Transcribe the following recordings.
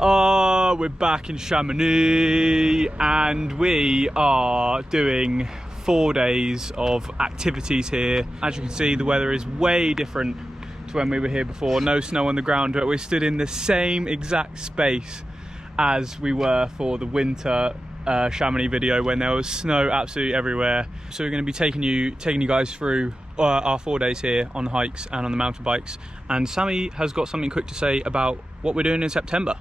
We're back in Chamonix and we are doing 4 days of activities here. As you can see, the weather is way different to when we were here before. No snow on the ground, but we're stood in the same exact space as we were for the winter Chamonix video when there was snow absolutely everywhere. So we're going to be taking you guys through our 4 days here on the hikes and on the mountain bikes. And Sammy has got something quick to say about what we're doing in September.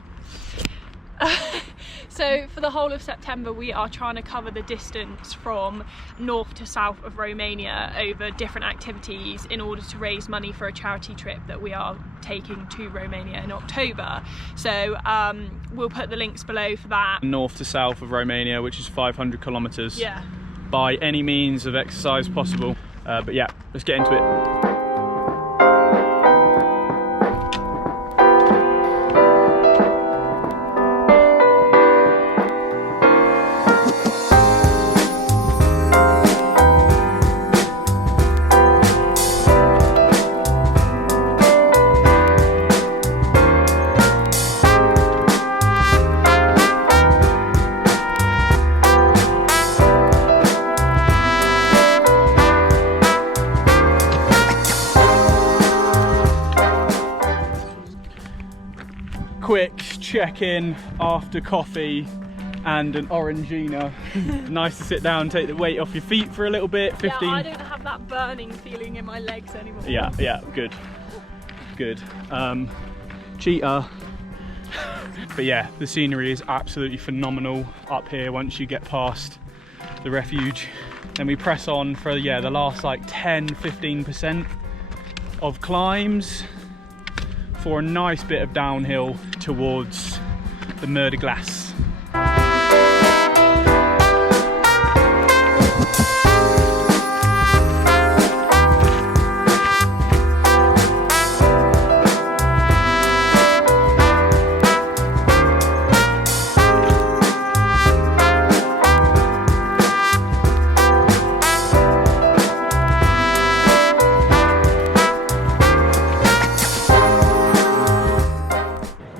So for the whole of September we are trying to cover the distance from north to south of Romania over different activities in order to raise money for a charity trip that we are taking to Romania in October. So we'll put the links below for that. North to south of Romania, which is 500 kilometers. Yeah. By any means of exercise possible. But yeah, let's get into it. Quick check-in after coffee and an Orangina. Nice to sit down, take the weight off your feet for a little bit. 15. Yeah, I don't have that burning feeling in my legs anymore. Yeah, good. Cheater. But yeah, the scenery is absolutely phenomenal up here once you get past the refuge. Then we press on for the last like 10-15% of climbs for a nice bit of downhill towards the Mer de Glace.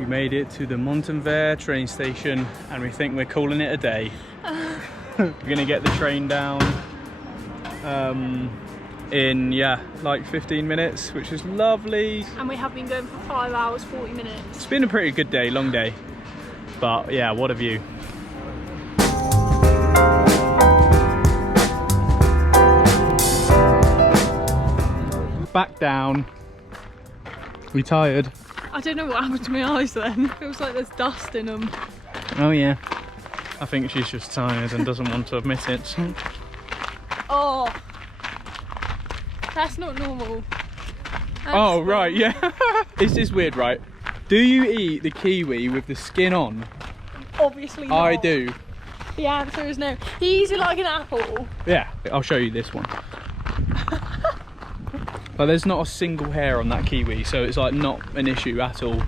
Made it to the Montenvert train station and we think we're calling it a day. We're gonna get the train down in like 15 minutes, which is lovely. And we have been going for 5 hours 40 minutes. It's been a pretty good day, long day, but yeah, what a view. Back down. We tired? I don't know what happened to my eyes then. It feels like there's dust in them. Oh yeah. I think she's just tired and doesn't want to admit it. Oh, that's not normal. Oh right, yeah. It's just weird, right? Do you eat the kiwi with the skin on? Obviously not. I do. The answer is no. He eats it like an apple. Yeah, I'll show you this one. But there's not a single hair on that kiwi, so it's like not an issue at all.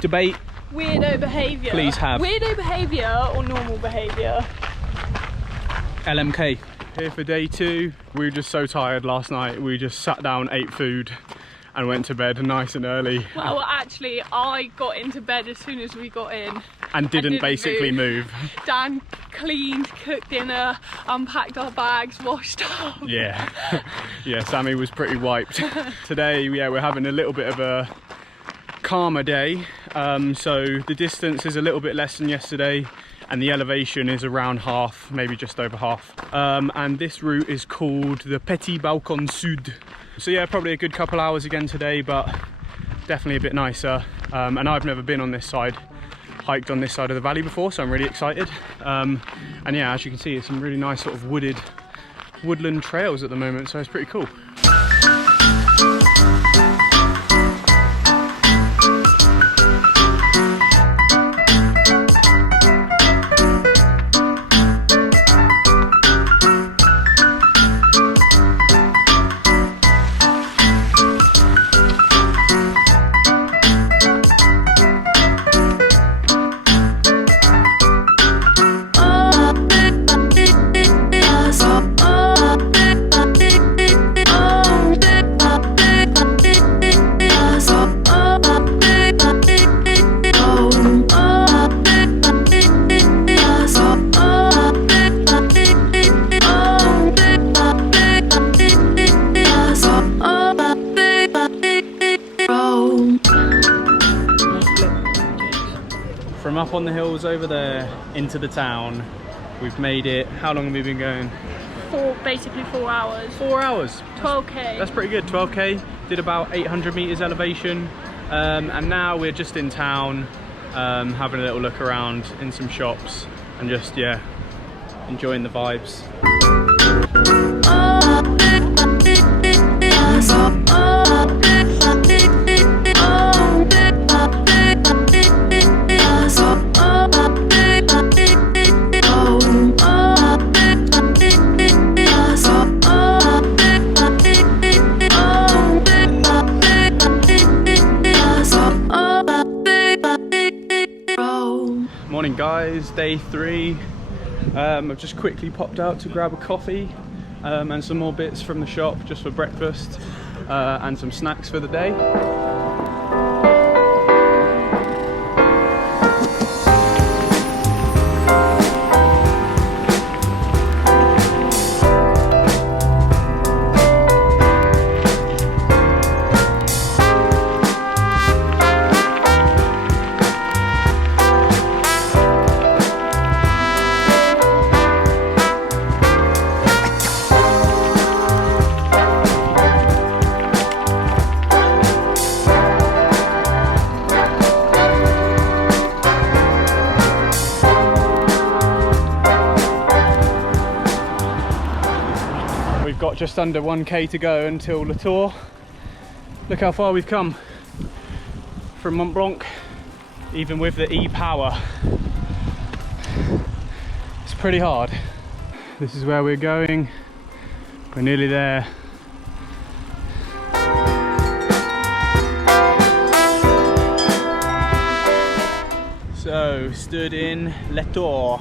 Debate. Weirdo behaviour. Please have. Weirdo behaviour or normal behaviour? LMK. Here for day 2. We were just so tired last night. We just sat down, ate food and went to bed nice and early. Well, actually, I got into bed as soon as we got in. And didn't basically move. Dan cleaned, cooked dinner, unpacked our bags, washed up. Yeah, yeah, Sammy was pretty wiped. Today, yeah, we're having a little bit of a calmer day. So the distance is a little bit less than yesterday and the elevation is around half, maybe just over half. And this route is called the Petit Balcon Sud. So yeah, probably a good couple hours again today, but definitely a bit nicer. And I've never been on this side, hiked on this side of the valley before, so I'm really excited. And yeah, as you can see, it's some really nice sort of woodland trails at the moment, so it's pretty cool. From up on the hills over there into the town, we've made it. How long have we been going? Basically 4 hours. 4 hours. 12k. That's pretty good. 12k. Did about 800 meters elevation, and now we're just in town, having a little look around in some shops, and just enjoying the vibes. Morning guys, day 3. I've just quickly popped out to grab a coffee and some more bits from the shop just for breakfast and some snacks for the day. Got just under 1k to go until Le Tour. Look how far we've come from Mont Blanc, even with the e-power. It's pretty hard. This is where we're going. We're nearly there. So, stood in Le Tour.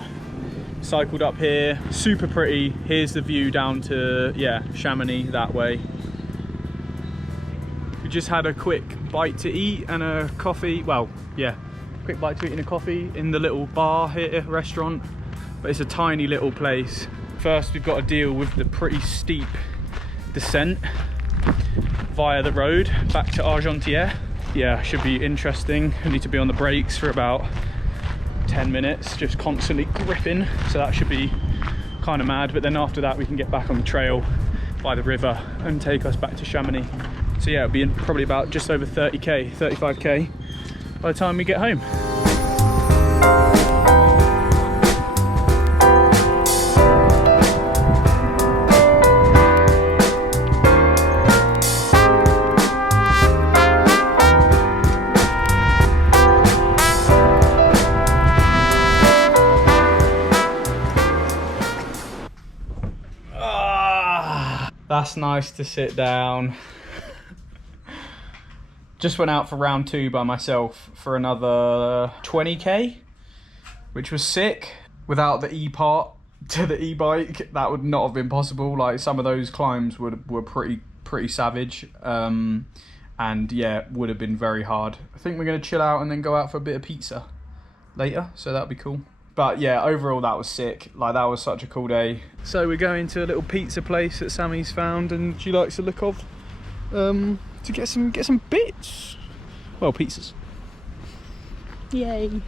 Cycled up here, super pretty. Here's the view down to Chamonix that way. We just had a quick bite to eat and a coffee. Well, quick bite to eat and a coffee in the little bar here, restaurant. But it's a tiny little place. First, we've got to deal with the pretty steep descent via the road back to Argentière. Yeah, should be interesting. I need to be on the brakes for about 10 minutes, just constantly gripping, so that should be kind of mad. But then after that we can get back on the trail by the river and take us back to Chamonix. So yeah, it'll be probably about just over 30k, 35k by the time we get home. That's nice to sit down. Just went out for round 2 by myself for another 20k, which was sick. Without the e-part to the e-bike, that would not have been possible. Like, some of those climbs were pretty savage, and yeah, would have been very hard. I think we're gonna chill out and then go out for a bit of pizza later, so that'll be cool. But yeah, overall that was sick. Like, that was such a cool day. So we're going to a little pizza place that Sammy's found and she likes the look of, to get some bits. Well, pizzas. Yay.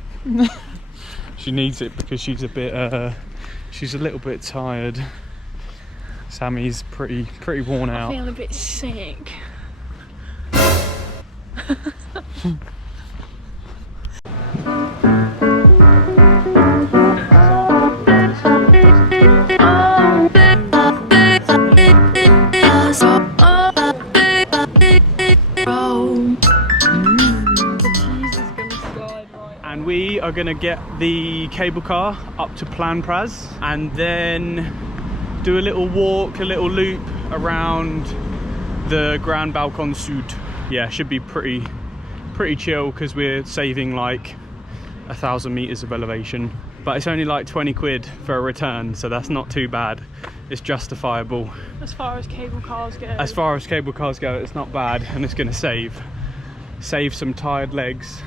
She needs it because she's a little bit tired. Sammy's pretty worn out. I feel a bit sick. And we are going to get the cable car up to Plan Praz and then do a little walk, a little loop around the Grand Balcon Sud. Yeah, should be pretty chill because we're saving like 1,000 meters of elevation, but it's only like 20 quid for a return, so that's not too bad. It's justifiable. As far as cable cars go. As far as cable cars go, it's not bad, and it's going to save some tired legs.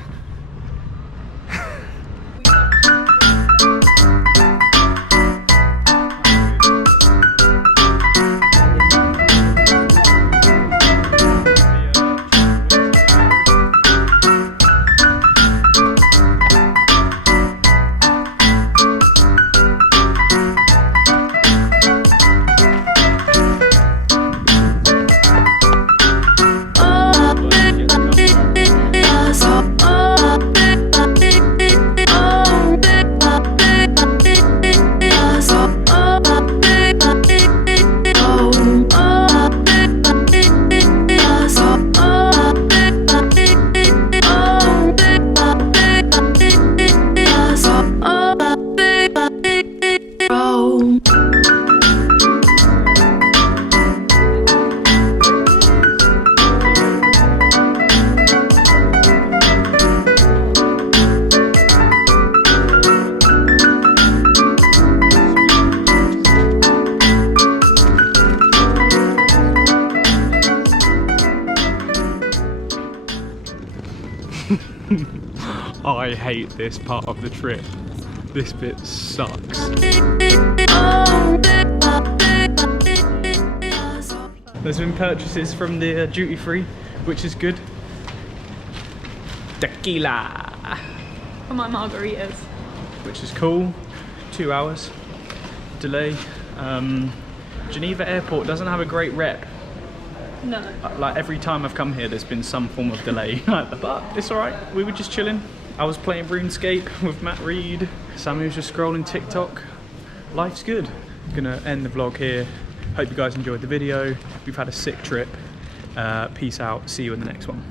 I hate this part of the trip. This bit sucks. There's been purchases from the duty free, which is good. Tequila! For my margaritas. Which is cool. 2 hours delay. Geneva Airport doesn't have a great rep. No. Like every time I've come here, there's been some form of delay. But it's alright, we were just chilling. I was playing RuneScape with Matt Reed. Sammy was just scrolling TikTok. Life's good. I'm gonna end the vlog here. Hope you guys enjoyed the video. We've had a sick trip. Peace out. See you in the next one.